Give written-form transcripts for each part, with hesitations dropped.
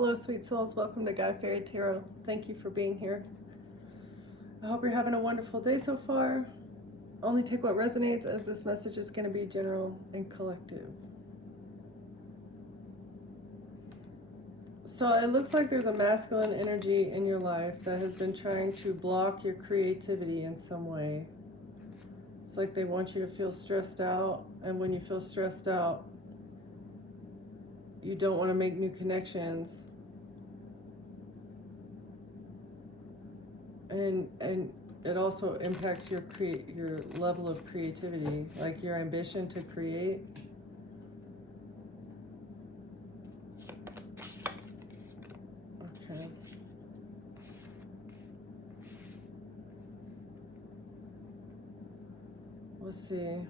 Hello, sweet souls. Welcome to Guy Fairy Tarot. Thank you for being here. I hope you're having a wonderful day so far. Only take what resonates, as this message is going to be general and collective. So it looks like there's a masculine energy in your life that has been trying to block your creativity in some way. It's like they want you to feel stressed out, and when you feel stressed out, you don't want to make new connections, and it also impacts your level of creativity, like your ambition to create. Okay. Let's see.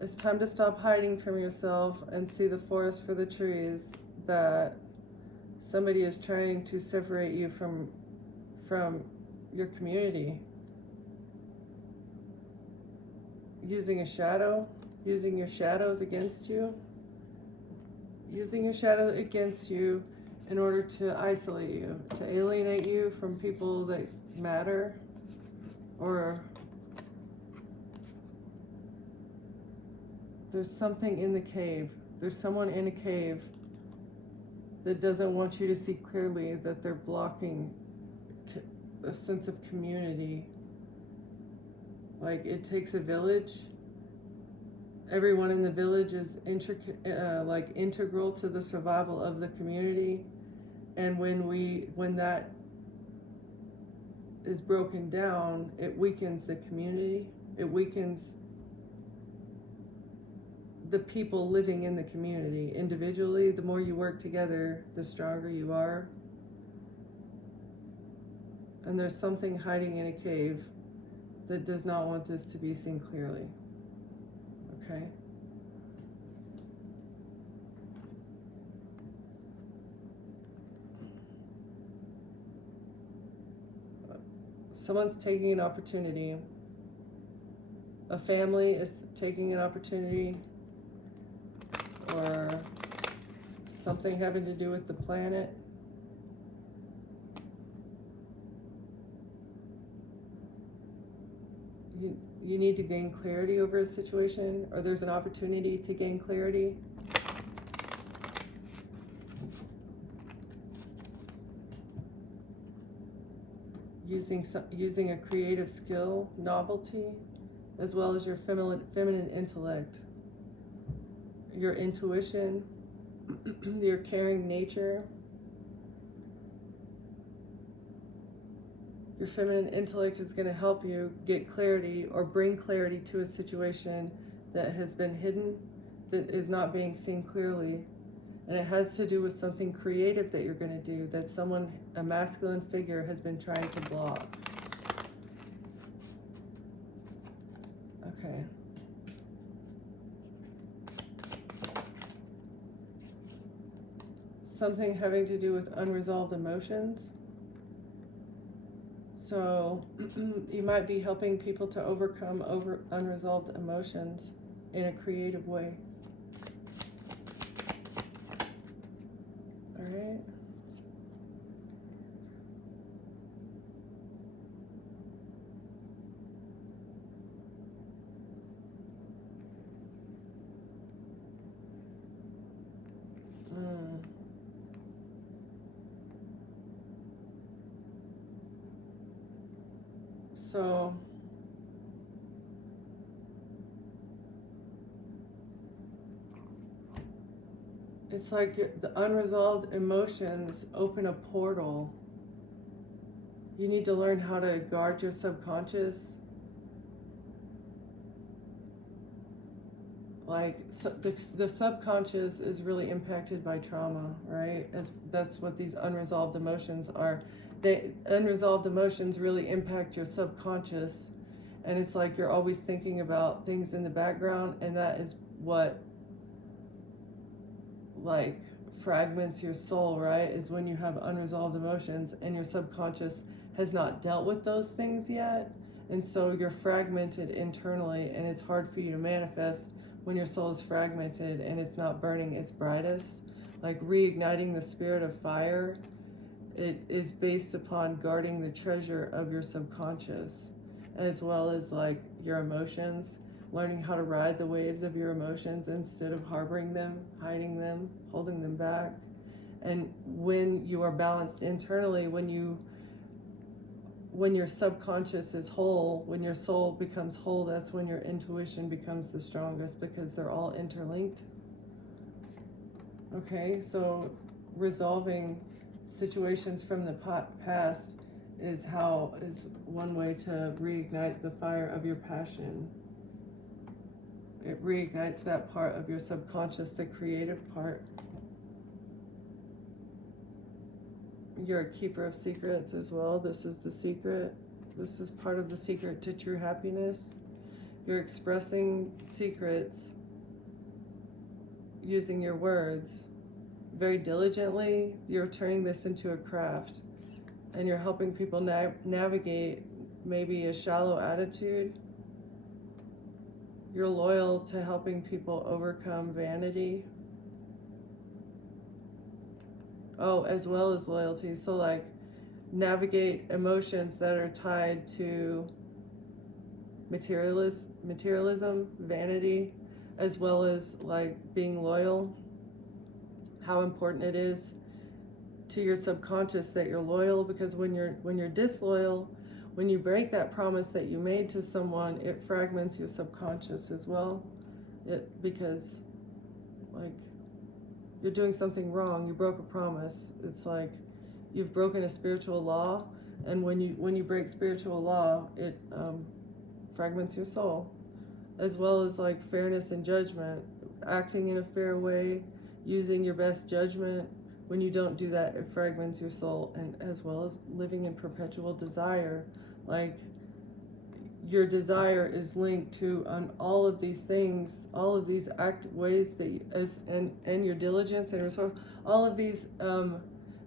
It's time to stop hiding from yourself and see the forest for the trees, that somebody is trying to separate you from your community. Using your shadows against you. Using your shadow against you in order to isolate you, to alienate you from people that matter, or there's something in the cave. There's someone in a cave that doesn't want you to see clearly, that they're blocking a sense of community. Like, it takes a village. Everyone in the village is integral to the survival of the community. And when that is broken down, it weakens the community. It weakens the people living in the community. Individually, the more you work together, the stronger you are. And there's something hiding in a cave that does not want this to be seen clearly. Okay? Someone's taking an opportunity. A family is taking an opportunity, or something having to do with the planet. You need to gain clarity over a situation, or there's an opportunity to gain clarity. Using a creative skill, novelty, as well as your feminine intellect, your intuition, your caring nature. Your feminine intellect is going to help you get clarity or bring clarity to a situation that has been hidden, that is not being seen clearly. And it has to do with something creative that you're going to do, that a masculine figure, has been trying to block. Okay. Something having to do with unresolved emotions. So you might be helping people to overcome unresolved emotions in a creative way. All right. So it's like the unresolved emotions open a portal. You need to learn how to guard your subconscious. Like, the subconscious is really impacted by trauma, right? That's what these unresolved emotions are. Unresolved emotions really impact your subconscious, and it's like you're always thinking about things in the background, and that is what, like, fragments your soul, right? Is when you have unresolved emotions and your subconscious has not dealt with those things yet, and so you're fragmented internally, and it's hard for you to manifest when your soul is fragmented and it's not burning its brightest. like reigniting the spirit of fire. It is based upon guarding the treasure of your subconscious, as well as like your emotions, learning how to ride the waves of your emotions instead of harboring them, hiding them, holding them back. And when you are balanced internally, when your subconscious is whole, when your soul becomes whole, that's when your intuition becomes the strongest, because they're all interlinked. Okay, so resolving situations from the past is one way to reignite the fire of your passion. It reignites that part of your subconscious, the creative part. You're a keeper of secrets as well. This is the secret. This is part of the secret to true happiness. You're expressing secrets using your words very diligently. You're turning this into a craft, and you're helping people navigate maybe a shallow attitude. You're loyal to helping people overcome vanity. Oh, as well as loyalty. So like navigate emotions that are tied to materialism, vanity, as well as like being loyal. How important it is to your subconscious that you're loyal, because when you're disloyal, when you break that promise that you made to someone, it fragments your subconscious as well. Because like you're doing something wrong, you broke a promise. It's like you've broken a spiritual law, and when you break spiritual law, it fragments your soul, as well as like fairness and judgment, acting in a fair way, using your best judgment. When you don't do that, it fragments your soul, and as well as living in perpetual desire. Like your desire is linked to all of these things, all of these ways that and your diligence and resource, all of these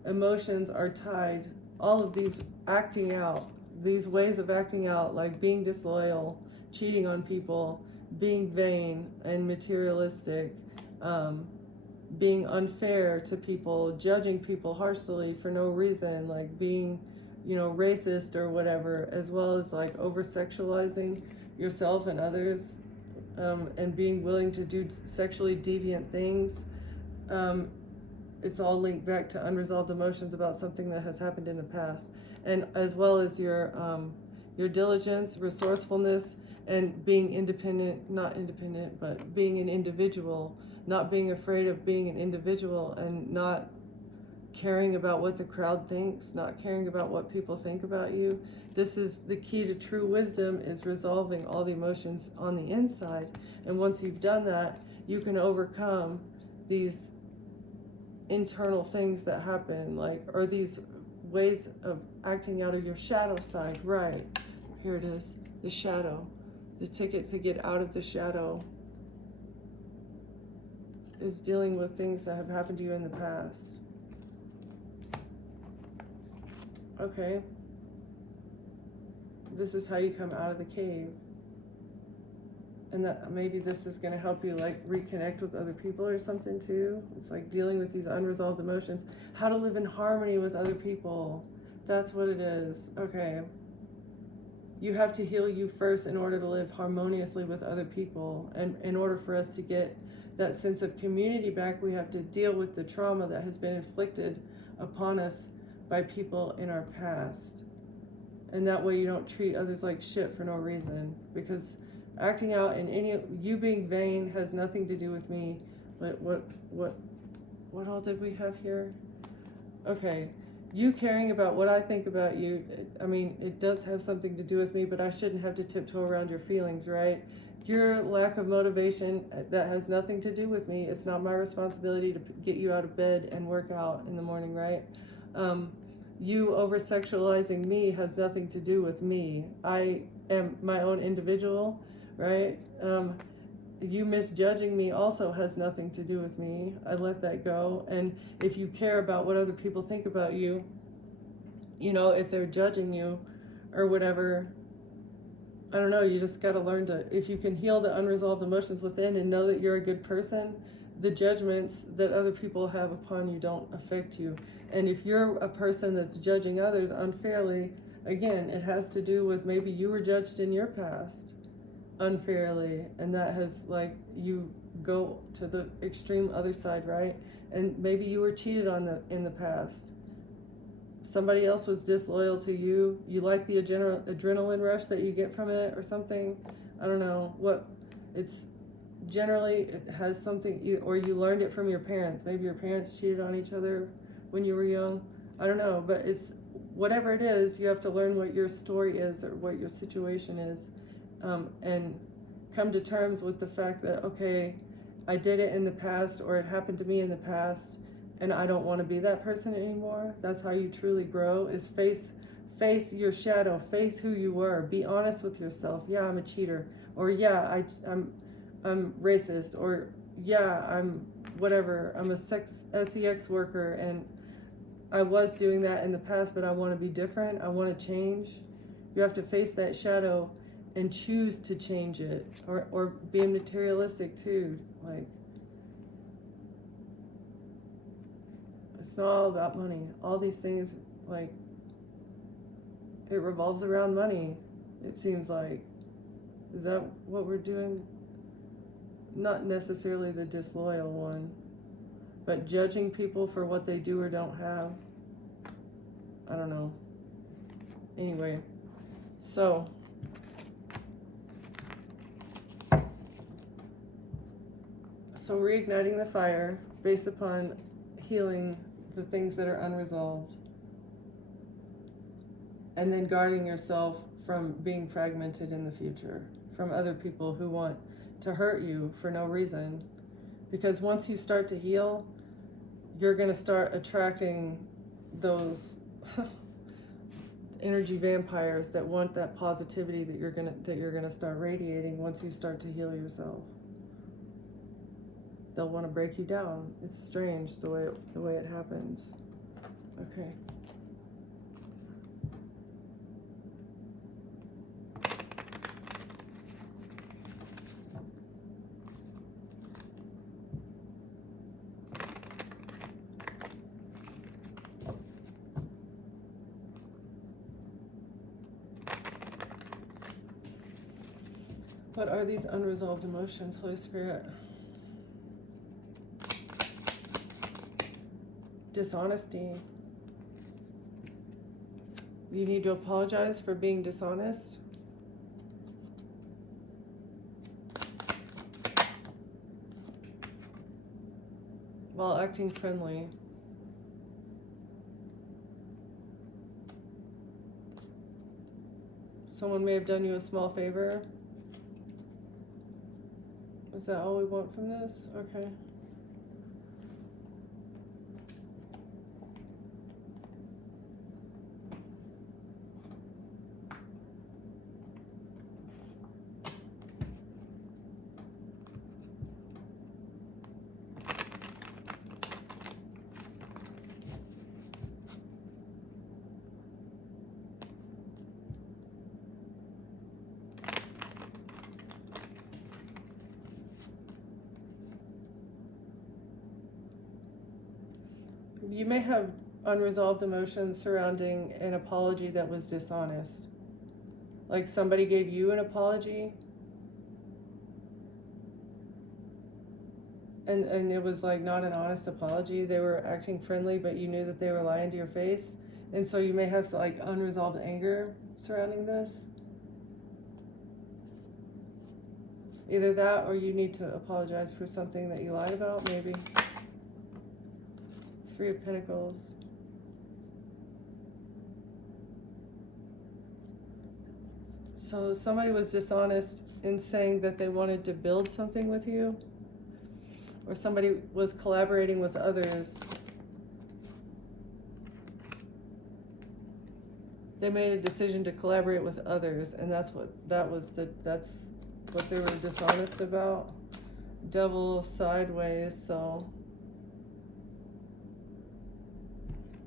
emotions are tied. All of these acting out, these ways of acting out, like being disloyal, cheating on people, being vain and materialistic, being unfair to people, judging people harshly for no reason, like being, racist or whatever, as well as like over-sexualizing yourself and others, and being willing to do sexually deviant things. It's all linked back to unresolved emotions about something that has happened in the past, and as well as your diligence, resourcefulness, and being not independent, but being an individual, not being afraid of being an individual, and not caring about what the crowd thinks, not caring about what people think about you. This is the key to true wisdom, is resolving all the emotions on the inside. And once you've done that, you can overcome these internal things that happen, or these ways of acting out of your shadow side. Right, here it is, the shadow. The ticket to get out of the shadow is dealing with things that have happened to you in the past. Okay. This is how you come out of the cave. And that maybe this is going to help you reconnect with other people or something too. It's like dealing with these unresolved emotions. How to live in harmony with other people. That's what it is. Okay. You have to heal you first in order to live harmoniously with other people. And in order for us to get that sense of community back, we have to deal with the trauma that has been inflicted upon us by people in our past. And that way you don't treat others like shit for no reason. Because acting out in you being vain has nothing to do with me. But what all did we have here? Okay. You caring about what I think about you, I mean, it does have something to do with me, but I shouldn't have to tiptoe around your feelings, right? Your lack of motivation, that has nothing to do with me. It's not my responsibility to get you out of bed and work out in the morning, right? You over-sexualizing me has nothing to do with me. I am my own individual, right? You misjudging me also has nothing to do with me. I let that go. And if you care about what other people think about you, if they're judging you or whatever, I don't know, you just got to learn to, if you can heal the unresolved emotions within and know that you're a good person, the judgments that other people have upon you don't affect you. And if you're a person that's judging others unfairly, again, it has to do with maybe you were judged in your past unfairly, and that has, like, you go to the extreme other side, right? And maybe you were cheated on in the past. Somebody else was disloyal to you. You like the adrenaline rush that you get from it or something. I don't know what it's. Generally, it has something, or you learned it from your parents. Maybe your parents cheated on each other when you were young. I don't know, but it's whatever it is, you have to learn what your story is or what your situation is, and come to terms with the fact that, okay, I did it in the past, or it happened to me in the past, and I don't want to be that person anymore. That's how you truly grow, is face your shadow, face who you were, be honest with yourself. Yeah, I'm a cheater, or yeah, I'm racist, or yeah, I'm whatever, I'm a sex worker, and I was doing that in the past, but I want to be different, I want to change. You have to face that shadow and choose to change it, or be materialistic too. Like, it's not all about money. All these things, like, it revolves around money, it seems like. Is that what we're doing? Not necessarily the disloyal one, but judging people for what they do or don't have. I don't know. Anyway, so reigniting the fire based upon healing the things that are unresolved, and then guarding yourself from being fragmented in the future from other people who want to hurt you for no reason. Because once you start to heal, you're going to start attracting those energy vampires that want that positivity that you're going to start radiating once you start to heal yourself. They'll want to break you down. It's strange the way it happens. Okay. What are these unresolved emotions, Holy Spirit? Dishonesty. You need to apologize for being dishonest. While acting friendly. Someone may have done you a small favor. Is that all we want from this? Okay. You may have unresolved emotions surrounding an apology that was dishonest. Like somebody gave you an apology and it was like not an honest apology. They were acting friendly, but you knew that they were lying to your face. And so you may have like unresolved anger surrounding this. Either that, or you need to apologize for something that you lied about, maybe. Three of Pentacles. So somebody was dishonest in saying that they wanted to build something with you, or somebody was collaborating with others. They made a decision to collaborate with others, and that's what they were dishonest about. Devil sideways, so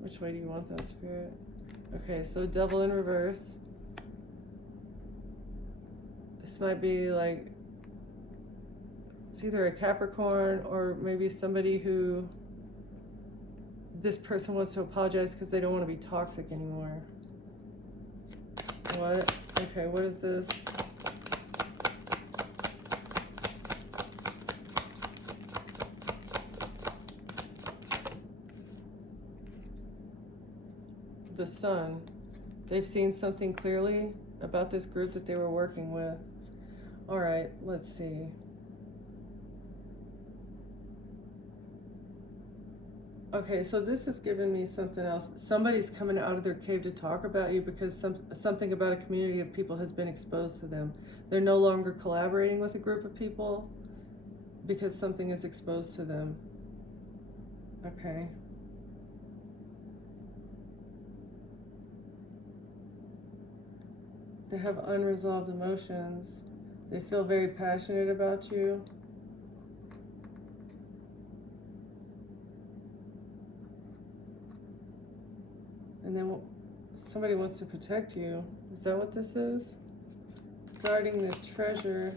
which way do you want that, Spirit? Okay, so Devil in reverse. This might be like It's either a Capricorn or maybe somebody who this person wants to apologize because they don't want to be toxic anymore. What? Okay, what is this? The Sun. They've seen something clearly about this group that they were working with. All right, let's see. Okay, so this is giving me something else. Somebody's coming out of their cave to talk about you because something about a community of people has been exposed to them. They're no longer collaborating with a group of people because something is exposed to them. Okay. They have unresolved emotions. They feel very passionate about you. And then somebody wants to protect you. Is that what this is? Guarding the treasure.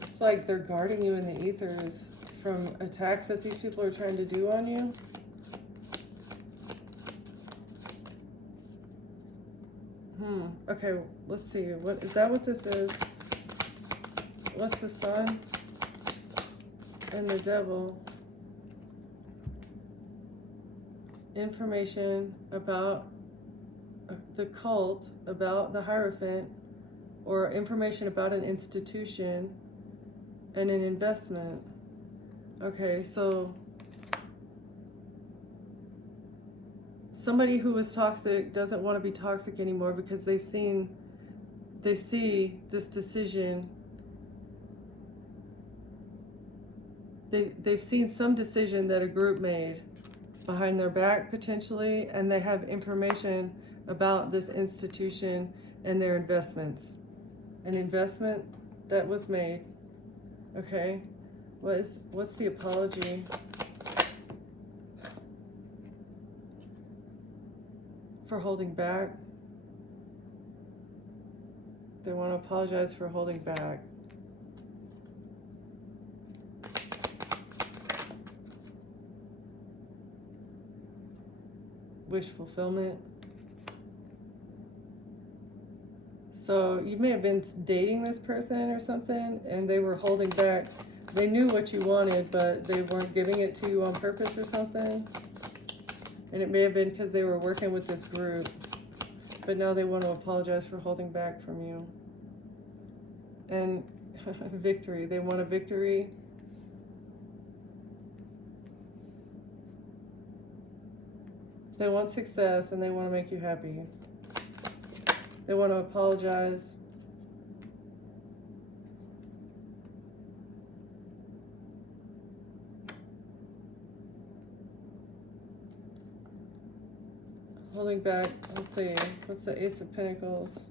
It's like they're guarding you in the ethers from attacks that these people are trying to do on you. Okay, let's see. What is that? What this is? What's the Sun and the Devil? Information about the cult, about the Hierophant, or information about an institution and an investment. Okay, so somebody who was toxic doesn't want to be toxic anymore because they see this decision. They've seen some decision that a group made behind their back potentially, and they have information about this institution and their investments. An investment that was made. Okay, what's the apology? For holding back. They want to apologize for holding back. Wish fulfillment. So you may have been dating this person or something, and they were holding back. They knew what you wanted, but they weren't giving it to you on purpose or something. And it may have been because they were working with this group, but now they want to apologize for holding back from you. And victory. They want a victory. They want success and they want to make you happy. They want to apologize. Holding back, let's see, what's the Ace of Pentacles?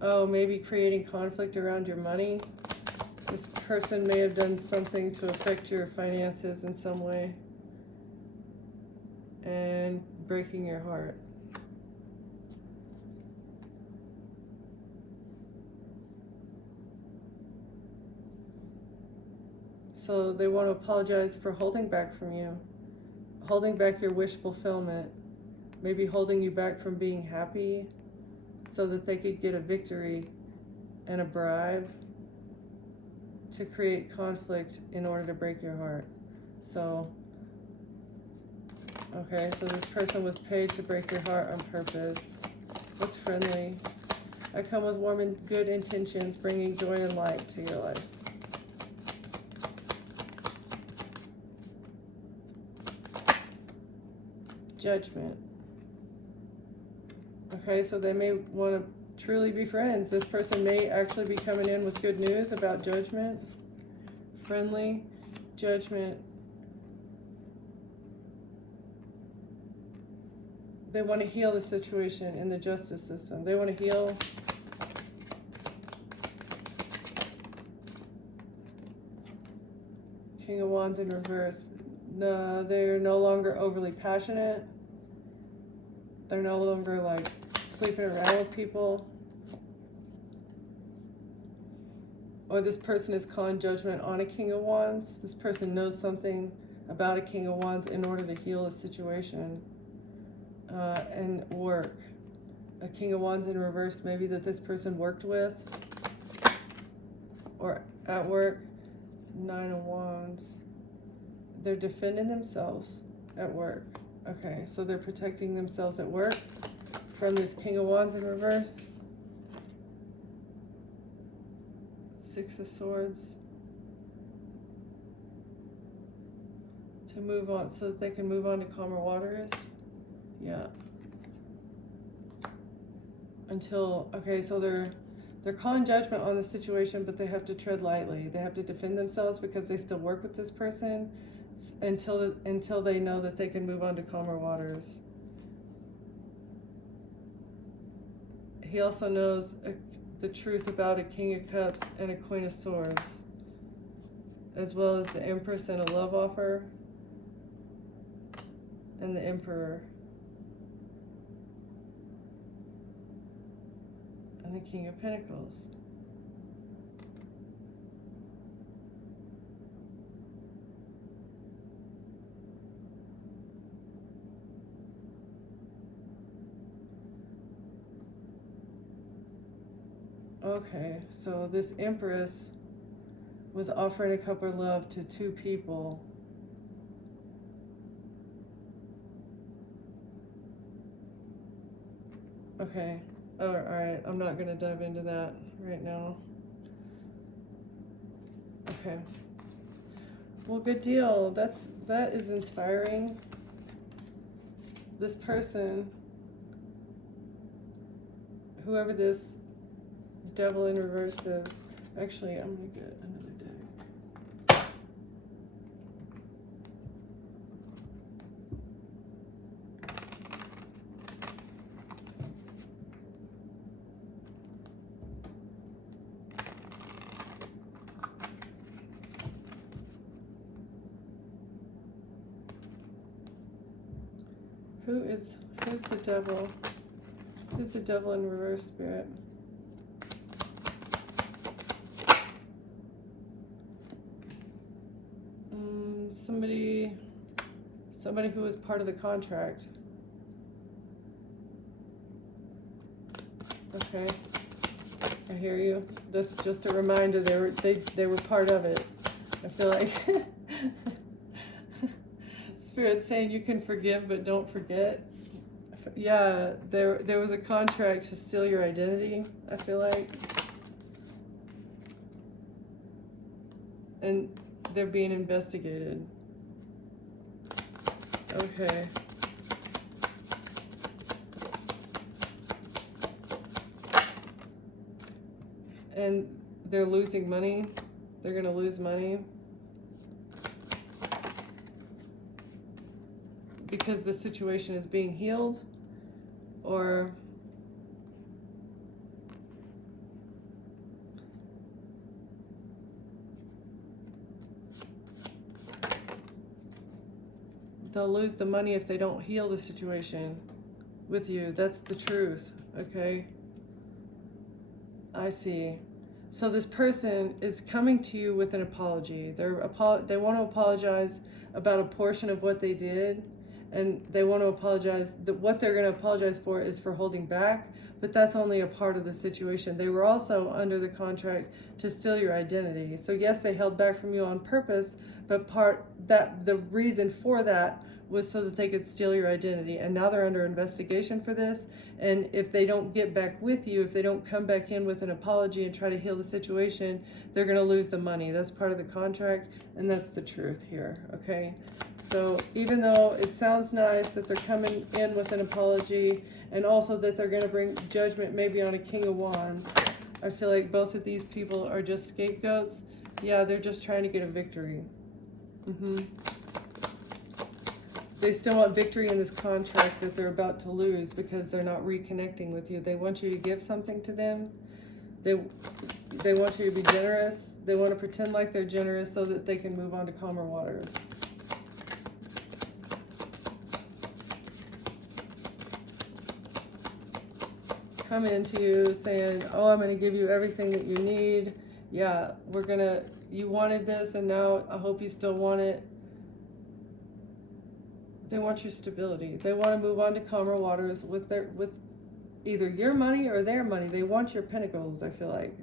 Oh, maybe creating conflict around your money. This person may have done something to affect your finances in some way. And breaking your heart. So they want to apologize for holding back from you. Holding back your wish fulfillment. Maybe holding you back from being happy so that they could get a victory and a bribe to create conflict in order to break your heart. So, okay, so this person was paid to break your heart on purpose. What's friendly? I come with warm and good intentions, bringing joy and light to your life. Judgment. Okay, so they may want to truly be friends. This person may actually be coming in with good news about judgment. Friendly, judgment. They want to heal the situation in the justice system. They want to heal. King of Wands in reverse. No, they're no longer overly passionate. They're no longer like sleeping around with people. Or this person is calling judgment on a King of Wands. This person knows something about a King of Wands in order to heal a situation and work. A King of Wands in reverse, maybe that this person worked with or at work. 9 of Wands. They're defending themselves at work. Okay, so they're protecting themselves at work from this King of Wands in reverse. 6 of Swords. To move on, so that they can move on to calmer waters. Yeah. Until, okay, so they're calling judgment on the situation, but they have to tread lightly. They have to defend themselves because they still work with this person until they know that they can move on to calmer waters. He also knows the truth about a King of Cups and a Queen of Swords, as well as the Empress and a love offer, and the Emperor, and the King of Pentacles. Okay, so this Empress was offering a cup of love to 2 people. Okay, all right, I'm not going to dive into that right now. Okay, well, good deal. That is inspiring. This person, whoever this Devil in reverse is, actually, I'm going to get another deck. Who's the devil? Who's the devil in reverse, Spirit? Somebody who was part of the contract. Okay, I hear you. That's just a reminder. They were part of it. I feel like Spirit's saying you can forgive, but don't forget. Yeah, there was a contract to steal your identity, I feel like. And they're being investigated. Okay. And they're losing money. They're going to lose money. Because the situation is being healed, or they'll lose the money if they don't heal the situation with you. That's the truth, okay? I see. So this person is coming to you with an apology. They want to apologize about a portion of what they did, and they want to apologize. What they're going to apologize for is for holding back, but that's only a part of the situation. They were also under the contract to steal your identity. So yes, they held back from you on purpose, but the reason for that was so that they could steal your identity. And now they're under investigation for this. And if they don't get back with you, if they don't come back in with an apology and try to heal the situation, they're going to lose the money. That's part of the contract, and that's the truth here, okay? So even though it sounds nice that they're coming in with an apology, and also that they're going to bring judgment maybe on a King of Wands, I feel like both of these people are just scapegoats. Yeah, they're just trying to get a victory. They still want victory in this contract that they're about to lose because they're not reconnecting with you. They want you to give something to them. They want you to be generous. They want to pretend like they're generous so that they can move on to calmer waters. come into you saying, oh, I'm going to give you everything that you need. Yeah, you wanted this and now I hope you still want it. They want your stability. They want to move on to calmer waters with either your money or their money. They want your pentacles, I feel like.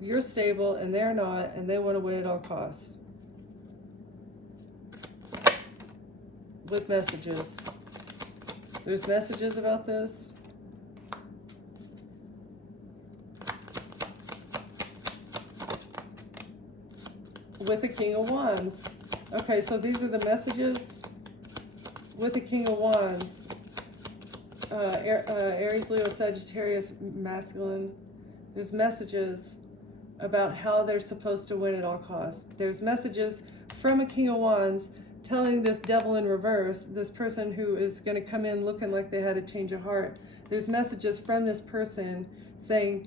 You're stable and they're not, and they want to win at all costs. With messages. There's messages about this. With the King of Wands. Okay, so these are the messages with the King of Wands. Aries, Leo, Sagittarius, masculine. There's messages about how they're supposed to win at all costs. There's messages from a King of Wands telling this devil in reverse, this person who is going to come in looking like they had a change of heart. There's messages from this person saying,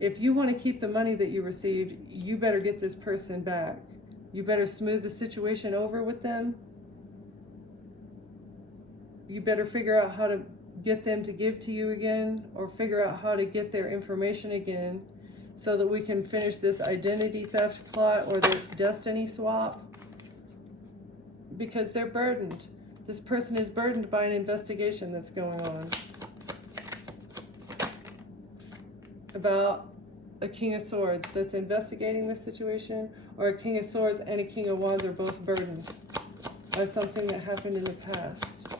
if you want to keep the money that you received, you better get this person back. You better smooth the situation over with them. You better figure out how to get them to give to you again, or figure out how to get their information again so that we can finish this identity theft plot or this destiny swap. Because they're burdened. This person is burdened by an investigation that's going on about a King of Swords that's investigating this situation, or a King of Swords and a King of Wands are both burdened by something that happened in the past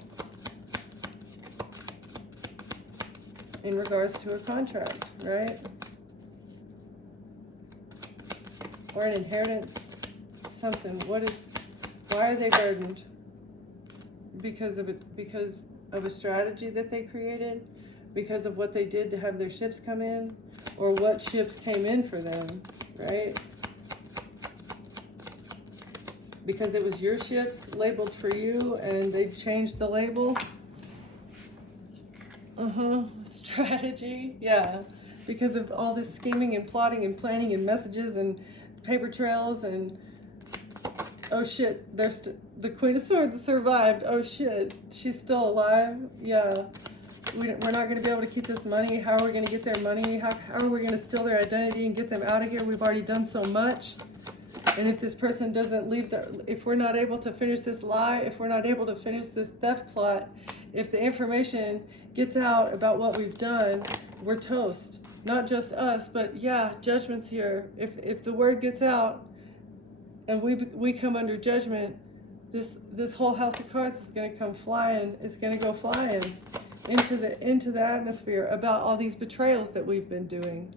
in regards to a contract, right? Or an inheritance, something. Why are they burdened? Because of a strategy that they created, because of what they did to have their ships come in, or what ships came in for them, right? Because it was your ships labeled for you and they changed the label. Strategy, yeah. Because of all this scheming and plotting and planning and messages and paper trails and oh shit, the Queen of Swords survived. Oh shit, she's still alive. Yeah, we're not going to be able to keep this money. How are we going to get their money? How are we going to steal their identity and get them out of here? We've already done so much. And if this person doesn't leave, if we're not able to finish this lie, if we're not able to finish this theft plot, if the information gets out about what we've done, we're toast. Not just us, but yeah, judgment's here. If the word gets out and we come under judgment, this whole house of cards is going to come flying. It's going to go flying into the atmosphere about all these betrayals that we've been doing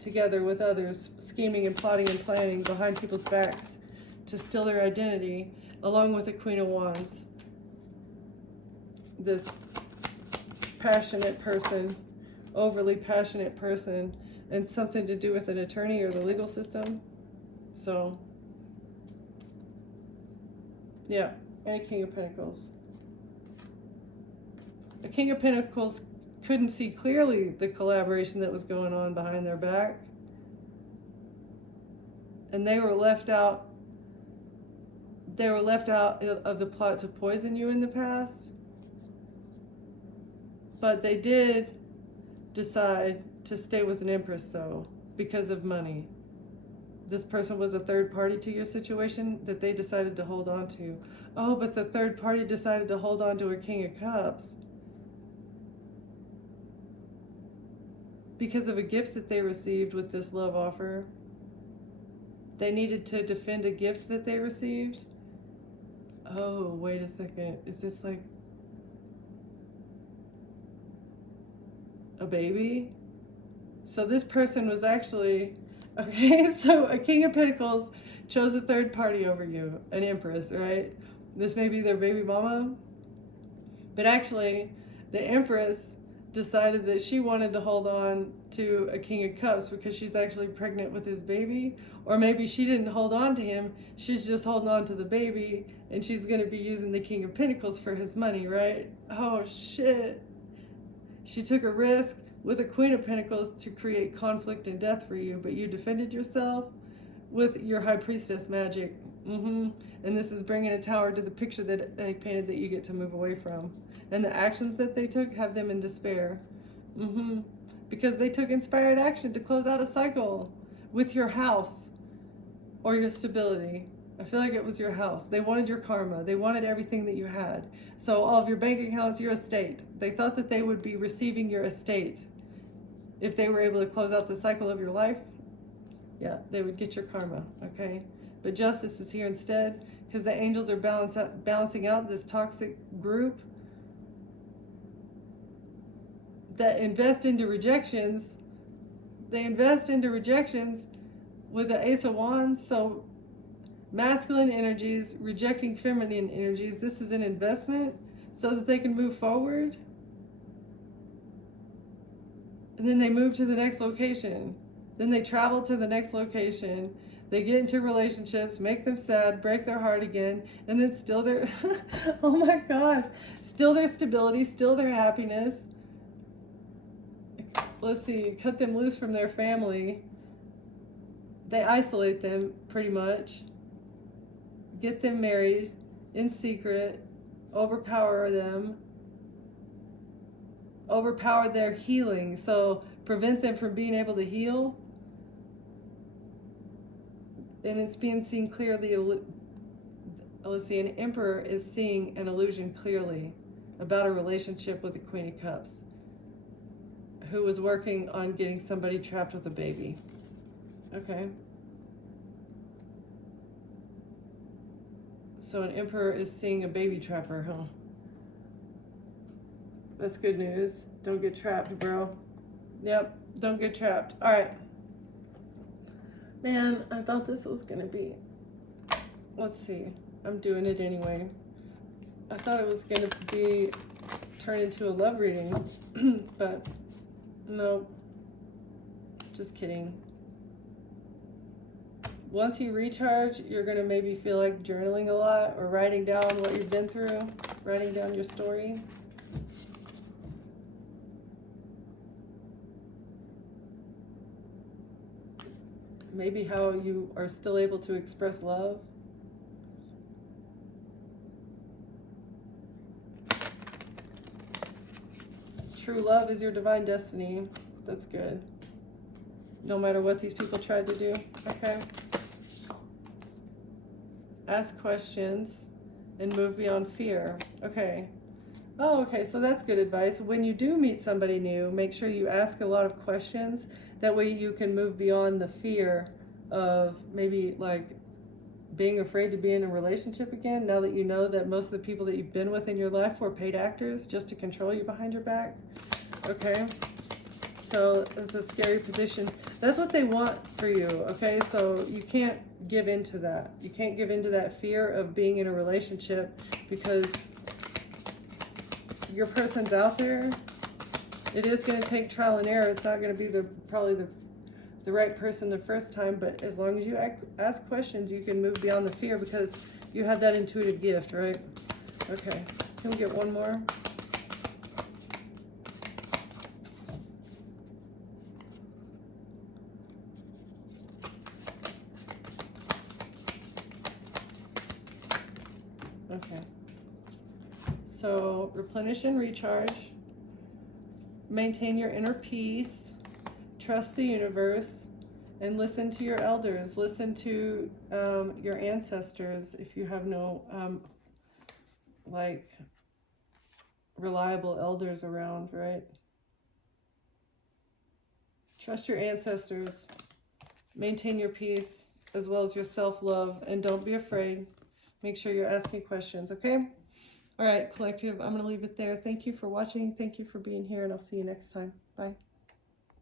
together with others, scheming and plotting and planning behind people's backs to steal their identity, along with the Queen of Wands. This passionate person, overly passionate person, and something to do with an attorney or the legal system. So, yeah, and a King of Pentacles. The King of Pentacles couldn't see clearly the collaboration that was going on behind their back. And they were left out. They were left out of the plot to poison you in the past. But they did decide to stay with an Empress, though, because of money. This person was a third party to your situation that they decided to hold on to. Oh, but the third party decided to hold on to a King of Cups because of a gift that they received with this love offer. They needed to defend a gift that they received. Oh, wait a second. Is this like a baby? So this person was actually, okay, so a King of Pentacles chose a third party over you, an Empress, right? This may be their baby mama. But actually, the Empress decided that she wanted to hold on to a King of Cups because she's actually pregnant with his baby. Or maybe she didn't hold on to him, she's just holding on to the baby, and she's going to be using the King of Pentacles for his money, right? Oh shit. She took a risk with a Queen of Pentacles to create conflict and death for you, but you defended yourself with your High Priestess magic. And this is bringing a tower to the picture that they painted that you get to move away from. And the actions that they took have them in despair. Because they took inspired action to close out a cycle with your house or your stability. I feel like it was your house. They wanted your karma. They wanted everything that you had. So all of your bank accounts, your estate. They thought that they would be receiving your estate if they were able to close out the cycle of your life. Yeah, they would get your karma, okay? But justice is here instead because the angels are balancing out this toxic group that invest into rejections. They invest into rejections with the Ace of Wands. So masculine energies rejecting feminine energies. This is an investment so that they can move forward. And then they move to the next location. Then they travel to the next location. They get into relationships, make them sad, break their heart again, and then still their, oh my gosh, still their stability, still their happiness. Let's see, cut them loose from their family. They isolate them pretty much. Get them married in secret, overpower them, overpower their healing, so prevent them from being able to heal. And it's being seen clearly. Let's see, an emperor is seeing an illusion clearly about a relationship with the Queen of Cups, who was working on getting somebody trapped with a baby. Okay. So an emperor is seeing a baby trapper, huh? That's good news. Don't get trapped, bro. Yep, don't get trapped. All right. Man, I thought this was going to be... Let's see. I'm doing it anyway. I thought it was going to be turned into a love reading, but no. Just kidding. Once you recharge, you're going to maybe feel like journaling a lot or writing down what you've been through, writing down your story. Maybe how you are still able to express love. True love is your divine destiny. That's good. No matter what these people tried to do. Okay. Ask questions and move beyond fear. Okay. Oh, okay. So that's good advice. When you do meet somebody new, make sure you ask a lot of questions. That way you can move beyond the fear of maybe like being afraid to be in a relationship again, now that you know that most of the people that you've been with in your life were paid actors just to control you behind your back. Okay. So it's a scary position. That's what they want for you, okay? So you can't give into that. You can't give into that fear of being in a relationship because your person's out there. It is going to take trial and error. It's not going to be probably the right person the first time, but as long as you ask questions, you can move beyond the fear because you have that intuitive gift, right? Okay. Can we get one more? Okay. So replenish and recharge. Maintain your inner peace. Trust the universe. And listen to your elders. Listen to your ancestors if you have no like reliable elders around, right? Trust your ancestors. Maintain your peace as well as your self-love. And don't be afraid. Make sure you're asking questions, okay? All right, collective, I'm going to leave it there. Thank you for watching. Thank you for being here, and I'll see you next time. Bye.